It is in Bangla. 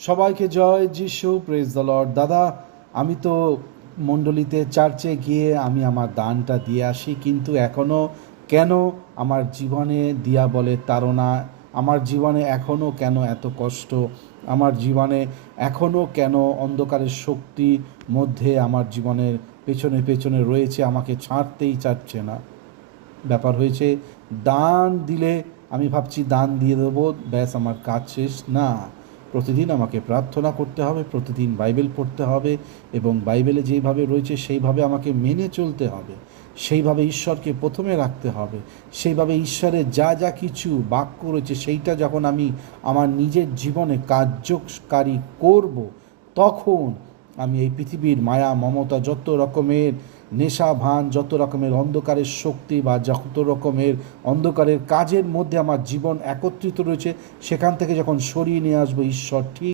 সবাইকে জয় যিশু, প্রেজ দ্য লর্ড। দাদা, আমি তো মণ্ডলীতে চার্চে গিয়ে আমি আমার দানটা দিয়ে আসি, কিন্তু এখনও কেন আমার জীবনে দিয়া বলে তাড়না, আমার জীবনে এখনও কেন এত কষ্ট, আমার জীবনে এখনও কেন অন্ধকারের শক্তি মধ্যে আমার জীবনের পেছনে পেছনে রয়েছে, আমাকে ছাড়তেই চাচ্ছে না। ব্যাপার হয়েছে, দান দিলে আমি ভাবছি দান দিয়ে দেবো, ব্যাস আমার কাজ শেষ। না, প্রতিদিন আমাকে প্রার্থনা করতে হবে, প্রতিদিন বাইবেল পড়তে হবে, এবং বাইবেলে যেইভাবে রয়েছে সেইভাবে আমাকে মেনে চলতে হবে, সেইভাবে ঈশ্বরকে প্রথমে রাখতে হবে, সেইভাবে ঈশ্বরের যা যা কিছু বাক্য রয়েছে সেইটা যখন আমি আমার নিজের জীবনে কার্যকারী করব, তখন আমি এই পৃথিবীর মায়া মমতা, যত রকমের নেশা ভান, যত রকমের অন্ধকারের শক্তি বা যত রকমের অন্ধকারের কাজের মধ্যে আমার জীবন একত্রিত রয়েছে, সেখান থেকে যখন সরিয়ে নিয়ে আসবো, ঈশ্বর ঠিক